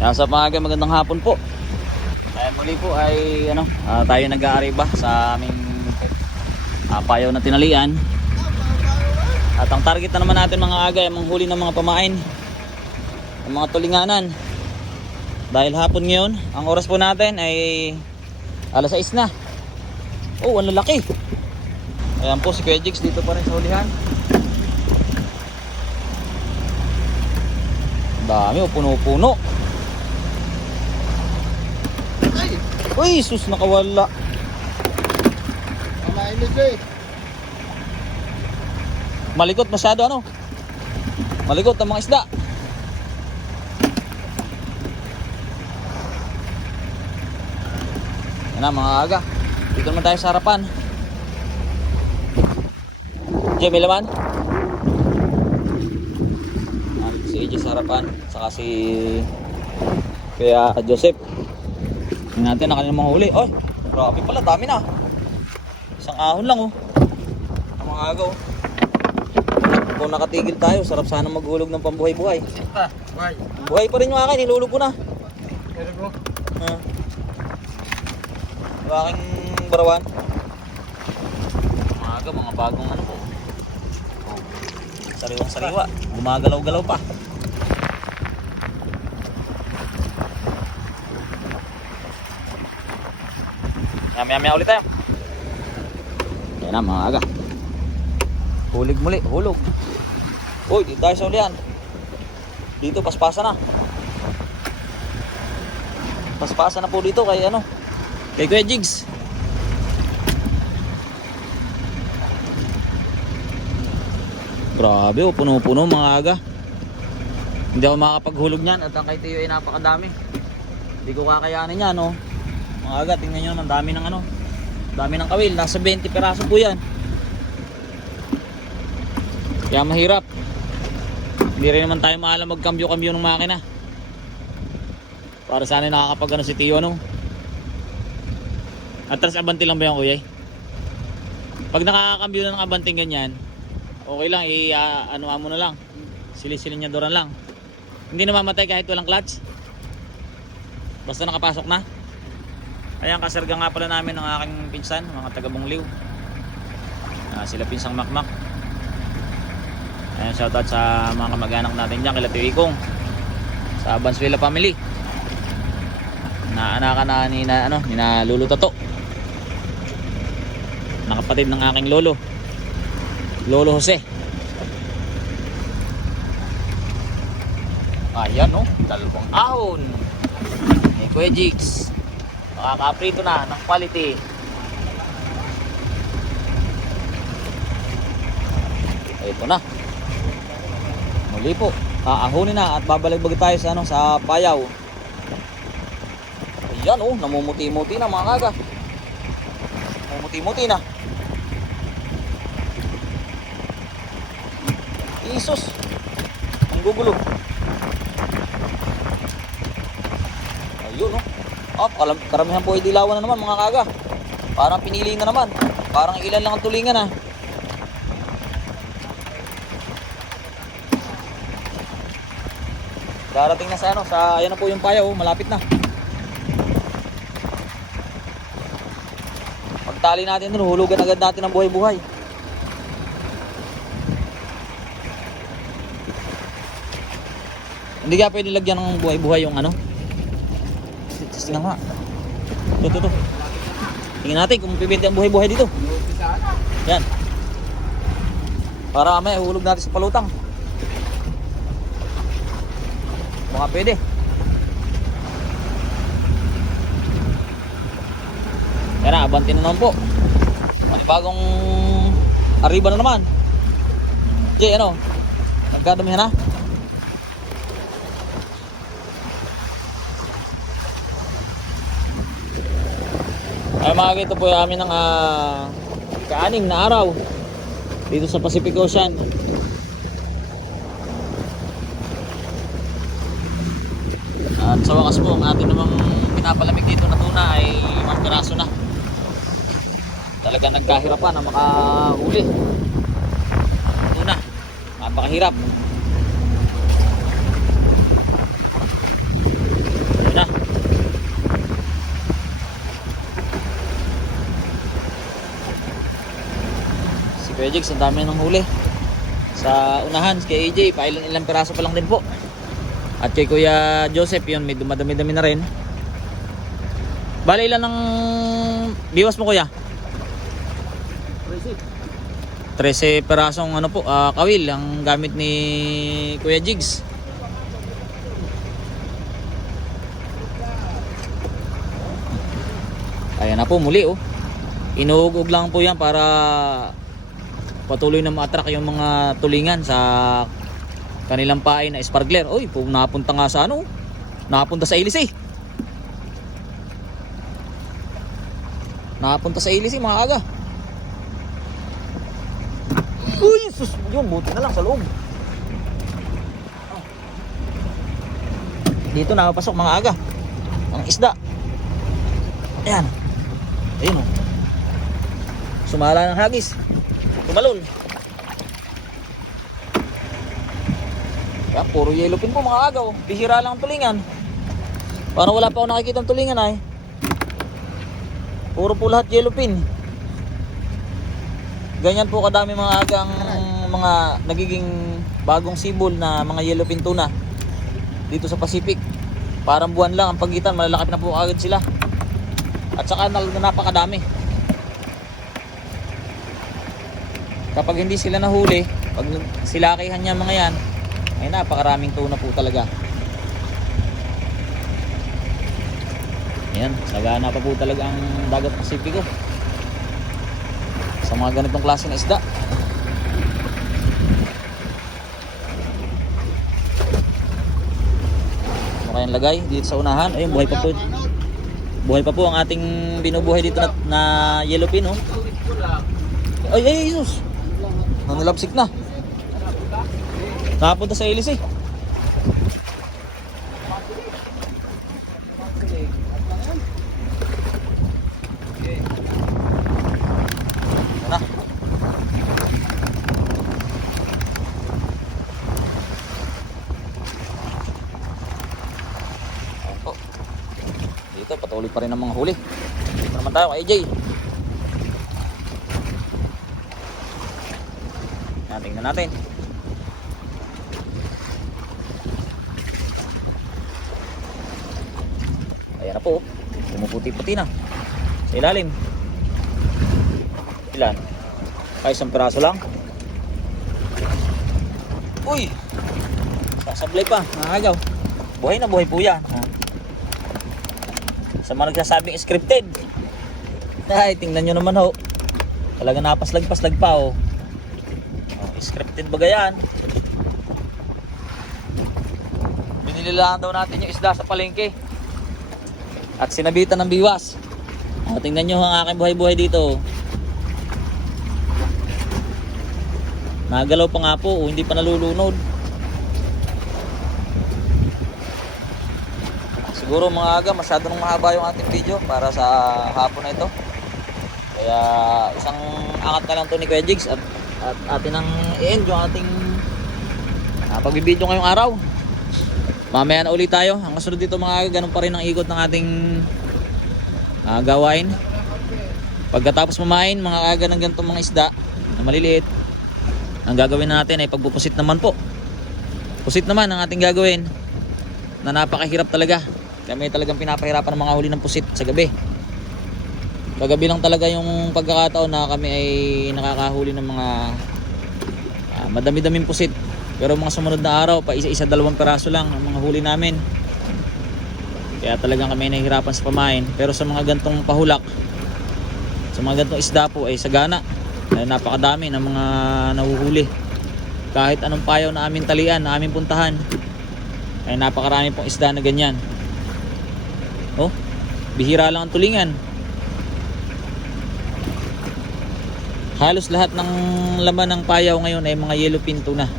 Sa mga magandang hapon po. Muli po ay tayo nag-aariba sa aming payaw na tinalian. At ang target na naman natin mga aga ay manghuli ng mga pamain, ng mga tulinganan. Dahil hapon ngayon, ang oras po natin ay alas 6 na. Oh, ang lalaki. Ayan po si Kuya Jigs dito pa rin sa hulihan. Dami o, puno-puno. Uy, sus, nakawala. Mainit eh. Malikot masyado malikot ang mga isda. Yan na mga aga, dito naman tayo sa harapan. Jay, may laman? Si AJ sa harapan, saka si Kuya Joseph. Tingnan natin na kanilang mahuli. Oy, grabe pala, dami na. Isang ahon lang ang mga aga Kung nakatigil tayo, sarap sana maghulog ng pambuhay-buhay. Buhay pa rin yung akin, nilulog ko na. Yung aking barawan. Mga aga, mga bagong po. Sariwang-sariwa, gumagalaw-galaw pa. Maya-maya ulit tayo. Yan na mga aga. Hulig muli, hulog. Uy, dito tayo sa ulian. Dito paspasa na. Paspasa na po dito kay kay Kuya Jigs. Grabe puno-puno mga aga. Hindi ako makapaghulog niyan at ang kay Tiyo ay napakadami. Hindi ko kakayanin yan Mga aga, tingnan nyo naman, dami ng dami ng kawil, nasa 20 peraso po yan. Kaya mahirap. Hindi rin naman tayo maalam magkambyo-kambyo ng makina. Para sana nakakapag si Tiyo Atras abanti lang ba yung kuya? Pag nakakakambyo na ng abanting ganyan, okay lang, mo na lang. Sili-silinyadoran lang. Hindi na mamatay kahit walang clutch. Basta nakapasok na. Ayan, kasarga nga pala namin ng aking pinsan, mga taga Bungliw. Sila pinsang Makmak. Ayan, shoutout sa mga kamag-anak natin dyan, kila Tiwikong, sa Banswela family. Naanakan na ni Lolo Tato. Nakapatid ng aking lolo, Lolo Jose. Ayan dalawang ahon ni Kuya Jigs. Makakaprito na ng quality. Ito na. Muli po. Aahunin na at babalik-balik tayo sa payaw. Ayan namumuti-muti na mga kaga. Namumuti-muti na. Isus. Ang gugulo. Ayun karamihan po ay dilawan na naman mga kaga. Parang pinili na naman. Parang ilan lang ang tulingan Darating na sa ayan na po yung payaw, malapit na. Pagtali natin dun, hulugan agad natin ang buhay-buhay. Hindi ka pwede lagyan ng buhay-buhay yung Tingnan nga. Ito. Tingnan natin kung pipinti ang buhay-buhay dito. Yan. Para may hulog natin sa palutang. Baka pwede. Yan na, abanti na naman po. Bagong arriba na naman. Jay, nagkadamihan na. Ay mga ito po yung amin ng ka-anim na araw dito sa Pacific Ocean. At sa wakas po, ang ating namang pinapalamig dito na tuna ay 5 piraso na. Talagang nagkahirapan na makahuli. Tuna, napakahirap. Jigs, ang dami ng huli. Sa unahan, kay AJ, ilang piraso pa lang din po. At kay Kuya Joseph, yun, may dumadami-dami na rin. Bale, ilan ng biwas mo, Kuya? 13 perasong ano po, kawil ang gamit ni Kuya Jigs. Ayan na po muli oh. Inuugog lang po yan para patuloy na ma-attract yung mga tulingan sa kanilang pain na sparkler. Uy, napunta nga sa ano, napunta sa ilis eh. Napunta sa ilis eh mga aga. Uy, sus, yun, buti na lang sa loob. Dito nakapasok mga aga ang isda. Ayan. Ayun oh. Sumala ng hagis. Tumalon. Kaya puro yellowfin po mga aga oh. Bihira lang ang tulingan. Parang wala pa ako nakikita ng tulingan ay. Puro po lahat yellowfin. Ganyan po kadami mga agang mga nagiging bagong sibol na mga yellowfin tuna dito sa Pacific. Parang buwan lang ang pagitan, malalaki na po agad sila. At saka napakadami. Kapag hindi sila nahuli, pag silakihan niya mga yan, ay napakaraming tuna po talaga. Ayan, sagana pa po talaga ang dagat Pasipiko sa mga ganitong klase na isda. Ano kayang lagay dito sa unahan? Ayun, buhay pa po. Buhay pa po ang ating binubuhay dito na yellowfin oh. Ay, Jesus. Nanilapsik na. Nakapunta sa ilis eh. Na. Opo. Dito patuloy pa rin ang mga huli. Dito naman tayo kay AJ. Tingnan natin. Ayan na po. Pumuputi-puti na sa ilalim. Ilan? Ay, isang piraso lang. Uy! Sasablay pa, nakagaw. Buhay na buhay po yan. Sa mga nagsasabing scripted. Ay, tingnan nyo naman ho. Talaga napaslag-paslag pa ho. Scripted baga yan. Binili lang daw natin yung isda sa palengke at sinabitan ng biwas. Tingnan nyo ang aking buhay-buhay dito. Nagalaw pa nga po, hindi pa nalulunod. Siguro mga aga masyado nang mahaba yung ating video para sa hapon na ito. Kaya isang angat na lang to ni Kuya Jigs at atin ang i-end yung ating pagbibideo ngayong araw. Mamaya na ulit tayo. Ang kasunod dito mga ganun pa rin ang ikot ng ating gawain. Pagkatapos mamain mga aga ng ganitong mga isda na maliliit, ang gagawin natin ay pagpupusit naman po. Pusit naman ang ating gagawin na napakahirap talaga. Kami talagang pinapahirapan ng mga huli ng pusit sa gabi. Kagabi lang talaga yung pagkakataon na kami ay nakakahuli ng mga madami-daming pusit. Pero mga sumunod na araw, pa isa-isa, 2 peraso lang ang mga huli namin. Kaya talagang kami nahihirapan sa pamain. Pero sa mga gantong pahulak, sa mga gantong isda po ay sagana. Ay napakadami ng mga nahuhuli. Kahit anong payaw na aming talian, na aming puntahan, ay napakarami pong isda na ganyan. Oh, bihira lang ang tulingan. Halos lahat ng laman ng payaw ngayon ay mga yellowfin tuna.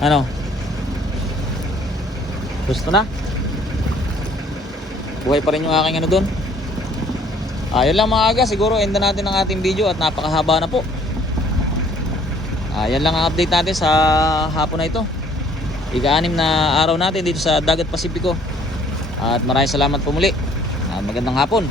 Ano? Gusto na? Buhay pa rin yung aking ano doon. Ayun lang mga aga, siguro end na natin ang ating video at napakahaba na po. Yan lang ang update natin sa hapon na ito. Ika-6 na araw natin dito sa Dagat Pasipiko. At maraming salamat po muli. Magandang hapon.